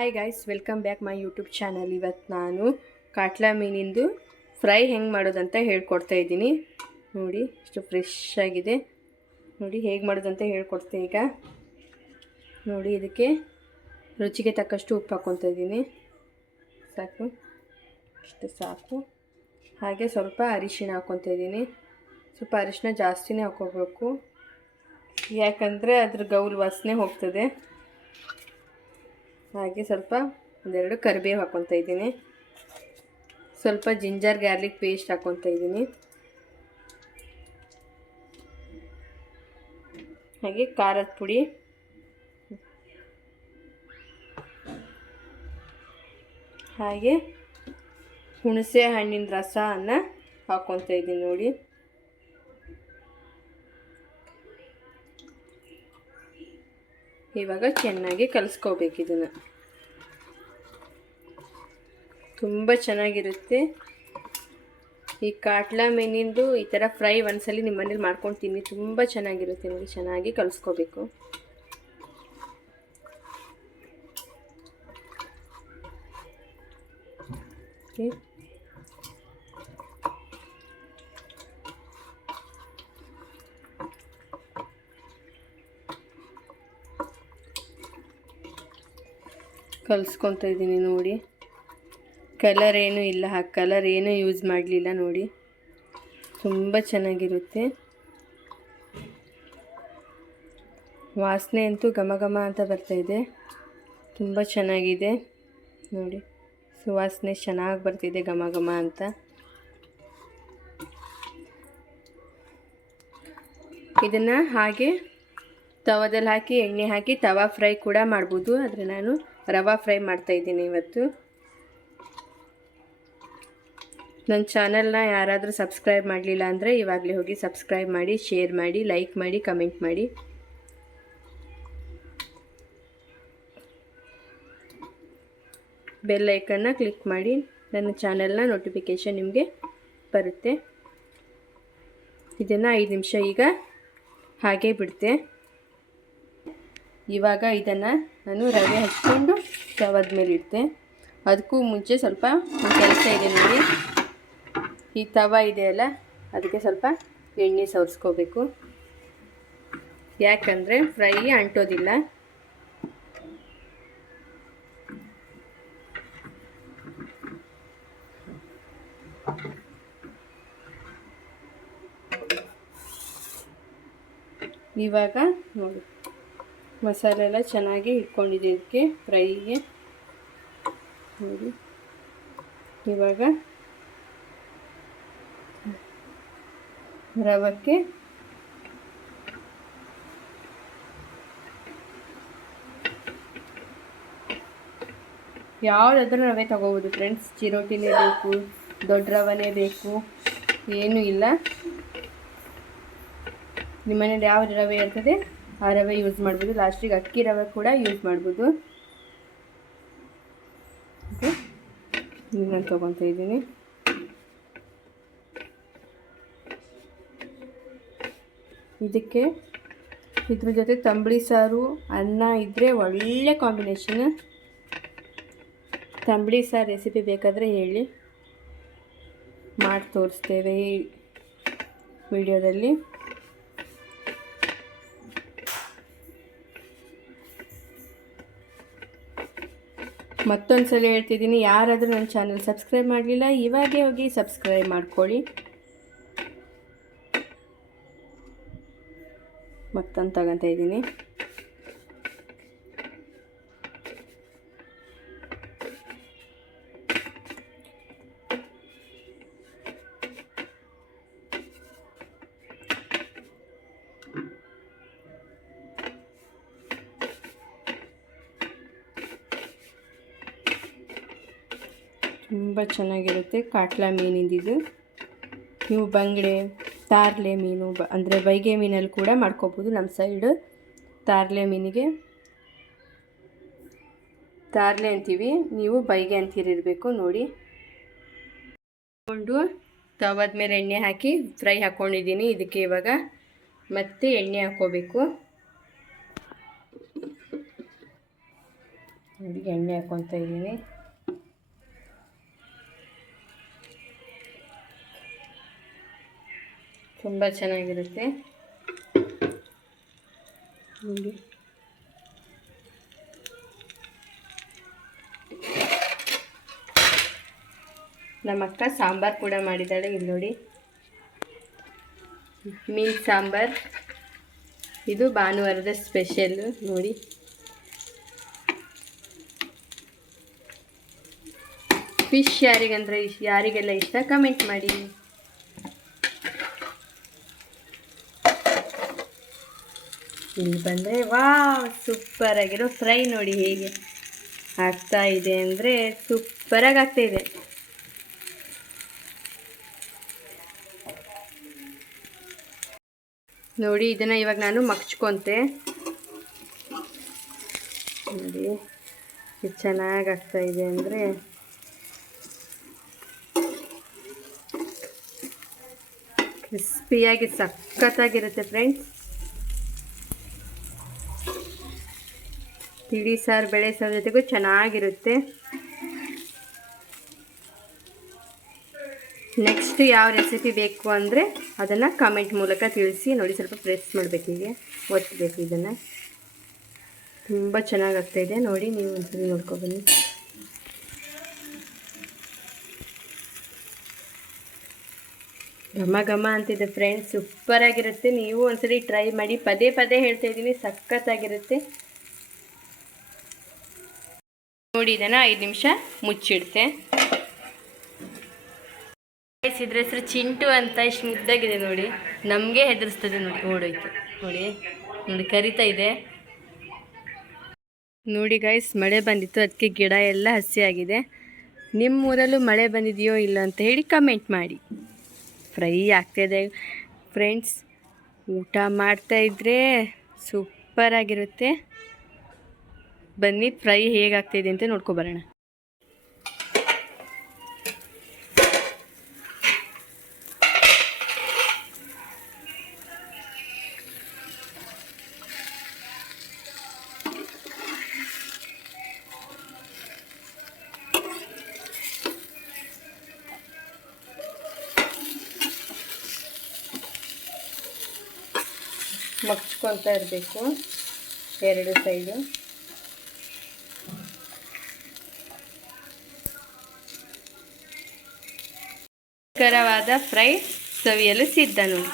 Hi guys, welcome back my YouTube channel. ಇವತ್ತು ನಾನು ಕಾಟ್ಲಾ ಮೀನಿಂದು ಫ್ರೈ ಹೆಂಗೆ ಮಾಡೋದಂತ ಹೇಳ್ಕೊಡ್ತಾ ಇದ್ದೀನಿ. ನೋಡಿ ಎಷ್ಟು ಫ್ರೆಶ್ ಆಗಿದೆ. ನೋಡಿ ಹೇಗೆ ಮಾಡೋದಂತ ಹೇಳ್ಕೊಡ್ತೆ ಈಗ. ನೋಡಿ ಇದಕ್ಕೆ ರುಚಿಗೆ ತಕ್ಕಷ್ಟು ಉಪ್ಪು ಹಾಕ್ಕೊತಾ ಇದ್ದೀನಿ. ಸಾಕು, ಇಷ್ಟು ಸಾಕು. ಹಾಗೆ ಸ್ವಲ್ಪ ಅರಿಶಿಣ ಹಾಕ್ಕೊತಾ ಇದ್ದೀನಿ. ಸ್ವಲ್ಪ ಅರಿಶಿಣ ಜಾಸ್ತಿನೇ ಹಾಕ್ಕೋಬೇಕು, ಯಾಕಂದರೆ ಅದ್ರ ಗೌಲ್ ವಾಸನೆ ಹೋಗ್ತದೆ. ಹಾಗೆ ಸ್ವಲ್ಪ ಒಂದೆರಡು ಕರಿಬೇವು ಹಾಕ್ಕೊತಾ ಇದ್ದೀನಿ. ಸ್ವಲ್ಪ ಜಿಂಜರ್ ಗಾರ್ಲಿಕ್ ಪೇಸ್ಟ್ ಹಾಕ್ಕೊತಾ ಇದ್ದೀನಿ. ಹಾಗೆ ಖಾರದ ಪುಡಿ, ಹಾಗೆ ಹುಣಸೆ ಹಣ್ಣಿನ ರಸವನ್ನು ಹಾಕ್ಕೊತಾ ಇದ್ದೀನಿ. ನೋಡಿ ಇವಾಗ ಚೆನ್ನಾಗಿ ಕಲಿಸ್ಕೋಬೇಕು. ಇದನ್ನು ತುಂಬ ಚೆನ್ನಾಗಿರುತ್ತೆ. ಈ ಕಾಟ್ಲಾ ಮೀನಿಂದು ಈ ಥರ ಫ್ರೈ ಒಂದ್ಸಲಿ ನಿಮ್ಮ ಮನೇಲಿ ಮಾಡ್ಕೊಂಡು ತಿನ್ನಿ, ತುಂಬ ಚೆನ್ನಾಗಿರುತ್ತೆ. ನೋಡಿ ಚೆನ್ನಾಗಿ ಕಲಿಸ್ಕೋಬೇಕು. ಕಲಿಸ್ಕೊತಾ ಇದ್ದೀನಿ. ನೋಡಿ ಕಲರ್ ಏನೂ ಇಲ್ಲ, ಕಲರ್ ಏನೂ ಯೂಸ್ ಮಾಡಲಿಲ್ಲ. ನೋಡಿ ತುಂಬ ಚೆನ್ನಾಗಿರುತ್ತೆ. ವಾಸನೆ ಅಂತೂ ಘಮ ಘಮ ಅಂತ ಬರ್ತಾಯಿದೆ, ತುಂಬ ಚೆನ್ನಾಗಿದೆ. ನೋಡಿ ಸುವಾಸನೆ ಚೆನ್ನಾಗಿ ಬರ್ತಿದೆ, ಘಮ ಘಮ ಅಂತ. ಇದನ್ನು ಹಾಗೆ ತವದಲ್ಲಿ ಹಾಕಿ ಎಣ್ಣೆ ಹಾಕಿ ತವಾ ಫ್ರೈ ಕೂಡ ಮಾಡ್ಬೋದು, ಆದರೆ ನಾನು ರವಾ ಫ್ರೈ ಮಾಡ್ತಾಯಿದ್ದೀನಿ ಇವತ್ತು. ನನ್ನ ಚಾನಲ್ನ ಯಾರಾದರೂ ಸಬ್ಸ್ಕ್ರೈಬ್ ಮಾಡಲಿಲ್ಲ ಅಂದರೆ ಇವಾಗಲೇ ಹೋಗಿ ಸಬ್ಸ್ಕ್ರೈಬ್ ಮಾಡಿ, ಶೇರ್ ಮಾಡಿ, ಲೈಕ್ ಮಾಡಿ, ಕಮೆಂಟ್ ಮಾಡಿ. ಬೆಲ್ ಐಕನ್ನ ಕ್ಲಿಕ್ ಮಾಡಿ, ನನ್ನ ಚಾನಲ್ನ ನೋಟಿಫಿಕೇಷನ್ ನಿಮಗೆ ಬರುತ್ತೆ. ಇದನ್ನು 5 ನಿಮಿಷ ಈಗ ಹಾಗೆ ಬಿಡ್ತೆ. ಇವಾಗ ಇದನ್ನು ನಾನು ರವೆ ಹಚ್ಕೊಂಡು ತವದ ಮೇಲೆ ಇಡ್ತೆ. ಅದಕ್ಕೂ ಮುಂಚೆ ಸ್ವಲ್ಪ ಕೆಲಸ ಇದೆ. ನೋಡಿ ಈ ತವ ಇದೆಯಲ್ಲ, ಅದಕ್ಕೆ ಸ್ವಲ್ಪ ಎಣ್ಣೆ ಸವರಿಸ್ಕೋಬೇಕು, ಯಾಕಂದರೆ ಫ್ರೈ ಅಂಟೋದಿಲ್ಲ. ಇವಾಗ ನೋಡಿ ಮಸಾಲೆ ಎಲ್ಲ ಚೆನ್ನಾಗಿ ಇಟ್ಕೊಂಡಿದೆ ಇದಕ್ಕೆ ಫ್ರೈಗೆ. ನೋಡಿ ಇವಾಗ ರವಕ್ಕೆ ಯಾವುದಾದ್ರೂ ರವೆ ತಗೋಬೋದು ಫ್ರೆಂಡ್ಸ್. ಚಿರೋಟಿನೇ ಬೇಕು, ದೊಡ್ಡ ರವೆನೇ ಬೇಕು, ಏನೂ ಇಲ್ಲ. ನಿಮ್ಮನೇಲಿ ಯಾವ ರವೆ ಇರ್ತದೆ ಆ ರವೆ ಯೂಸ್ ಮಾಡ್ಬೋದು. ಲಾಸ್ಟಿಗೆ ಅಕ್ಕಿ ರವೆ ಕೂಡ ಯೂಸ್ ಮಾಡ್ಬೋದು. ಓಕೆ, ನಾನು ತೊಗೊತಾ ಇದ್ದೀನಿ. ಇದಕ್ಕೆ ಇದ್ರ ಜೊತೆ ತಂಬಳಿ ಸಾರು, ಅನ್ನ ಇದ್ದರೆ ಒಳ್ಳೆ ಕಾಂಬಿನೇಷನ್. ತಂಬಳಿ ಸಾರು ರೆಸಿಪಿ ಬೇಕಾದರೆ ಹೇಳಿ, ಮಾಡಿ ತೋರಿಸ್ತೇವೆ ಈ ವಿಡಿಯೋದಲ್ಲಿ. ಮತ್ತೊಂದು ಸಲ ಹೇಳ್ತಿದ್ದೀನಿ, ಯಾರಾದರೂ ನನ್ನ ಚಾನಲ್ ಸಬ್ಸ್ಕ್ರೈಬ್ ಮಾಡಲಿಲ್ಲ ಇವಾಗೇ ಹೋಗಿ ಸಬ್ಸ್ಕ್ರೈಬ್ ಮಾಡ್ಕೊಳ್ಳಿ. ಮತ್ತೊಂದು ತಗೊತಾ ಇದ್ದೀನಿ. ತುಂಬ ಚೆನ್ನಾಗಿರುತ್ತೆ ಕಾಟ್ಲಾ ಮೀನಿಂದಿದು. ನೀವು ಬಂಗಡೆ, ತಾರ್ಲೆ ಮೀನು ಅಂದರೆ ಬೈಗೆ ಮೀನಲ್ಲಿ ಕೂಡ ಮಾಡ್ಕೋಬೋದು. ನಮ್ಮ ಸೈಡು ತಾರ್ಲೆ ಮೀನಿಗೆ ತಾರ್ಲೆ ಅಂತೀವಿ, ನೀವು ಬೈಗೆ ಅಂತೀರಿರಬೇಕು. ನೋಡಿ ಹಾಕ್ಕೊಂಡು ತವದ ಮೇಲೆ ಎಣ್ಣೆ ಹಾಕಿ ಫ್ರೈ ಹಾಕ್ಕೊಂಡಿದ್ದೀನಿ. ಇದಕ್ಕೆ ಇವಾಗ ಮತ್ತೆ ಎಣ್ಣೆ ಹಾಕ್ಕೋಬೇಕು. ನೋಡಿ ಎಣ್ಣೆ ಹಾಕ್ಕೊತಾ ಇದ್ದೀನಿ. ತುಂಬ ಚೆನ್ನಾಗಿರುತ್ತೆ ನೋಡಿ. ನಮ್ಮ ಅಕ್ಕ ಸಾಂಬಾರು ಕೂಡ ಮಾಡಿದ್ದಾಳೆ. ಇಲ್ಲಿ ನೋಡಿ, ಮೀನು ಸಾಂಬಾರು. ಇದು ಭಾನುವಾರದ ಸ್ಪೆಷಲ್ಲು ನೋಡಿ. ಫಿಶ್ ಯಾರಿಗೆಲ್ಲ ಇಷ್ಟ ಕಮೆಂಟ್ ಮಾಡಿ. ಇಲ್ಲಿ ಬಂದರೆ ವಾವ್, ಸೂಪರಾಗಿರೋ ಫ್ರೈ ನೋಡಿ ಹೇಗೆ ಆಗ್ತಾ ಇದೆ ಅಂದರೆ ಸೂಪರಾಗಿ ಆಗ್ತಾ ಇದೆ. ನೋಡಿ, ಇದನ್ನು ಇವಾಗ ನಾನು ಮಗ್ಚ್ಕೊಂತೆ ನೋಡಿ. ಇದು ಚೆನ್ನಾಗಿ ಆಗ್ತಾ ಇದೆ ಅಂದರೆ ಕ್ರಿಸ್ಪಿಯಾಗಿ ಸಖತ್ತಾಗಿರುತ್ತೆ ಫ್ರೆಂಡ್ಸ್. ತಿಳಿ ಸಾರು, ಬೇಳೆ ಸಾರು ಜೊತೆಗೂ ಚೆನ್ನಾಗಿರುತ್ತೆ. ನೆಕ್ಸ್ಟ್ ಯಾವ ರೆಸಿಪಿ ಬೇಕು ಅಂದರೆ ಅದನ್ನು ಕಮೆಂಟ್ ಮೂಲಕ ತಿಳಿಸಿ. ನೋಡಿ, ಸ್ವಲ್ಪ ಪ್ರೆಸ್ ಮಾಡಬೇಕು, ಹೀಗೆ ಒತ್ತಬೇಕು. ಇದನ್ನು ತುಂಬ ಚೆನ್ನಾಗಾಗ್ತಾಯಿದೆ ನೋಡಿ. ನೀವು ಒಂದ್ಸರಿ ನೋಡ್ಕೊಬನ್ನಿ. ಘಮ ಘಮ ಅಂತಿದೆ ಫ್ರೆಂಡ್ಸ್, ಸೂಪರಾಗಿರುತ್ತೆ. ನೀವು ಒಂದ್ಸರಿ ಟ್ರೈ ಮಾಡಿ. ಪದೇ ಪದೇ ಹೇಳ್ತಾ ಇದ್ದೀನಿ, ಸಖತ್ತಾಗಿರುತ್ತೆ ನೋಡಿ. ಇದನ್ನು 5 ನಿಮಿಷ ಮುಚ್ಚಿಡ್ತೆ. ಇದ್ರ ಹೆಸರು ಚಿಂಟು ಅಂತ. ಇಷ್ಟು ಮುದ್ದಾಗಿದೆ ನೋಡಿ, ನಮಗೆ ಹೆದರಿಸ್ತದೆ ನೋಡಿ. ಓಡೋಯ್ತು ನೋಡಿ, ನೋಡಿ ಕರಿತಾ ಇದೆ ನೋಡಿ ಗೈಸ್. ಮಳೆ ಬಂದಿತ್ತು, ಅದಕ್ಕೆ ಗಿಡ ಎಲ್ಲ ಹಸಿಯಾಗಿದೆ. ನಿಮ್ಮ ಊರಲ್ಲೂ ಮಳೆ ಬಂದಿದೆಯೋ ಇಲ್ಲ ಅಂತ ಹೇಳಿ ಕಮೆಂಟ್ ಮಾಡಿ. ಫ್ರೈ ಆಗ್ತಾಯಿದೆ ಫ್ರೆಂಡ್ಸ್. ಊಟ ಮಾಡ್ತಾಯಿದ್ರೆ ಸೂಪರಾಗಿರುತ್ತೆ. ಬನ್ನಿ, ಫ್ರೈ ಹೇಗಾಗ್ತಾಯಿದೆ ಅಂತ ನೋಡ್ಕೊಬರೋಣ. ಮಗ್ಚ್ಕೊತಾ ಇರಬೇಕು 2 ಸೈಡು. ರುಚಿಕರವಾದ ಫ್ರೈ ಸವಿಯಲು ಸಿದ್ಧ ನೋಡಿ.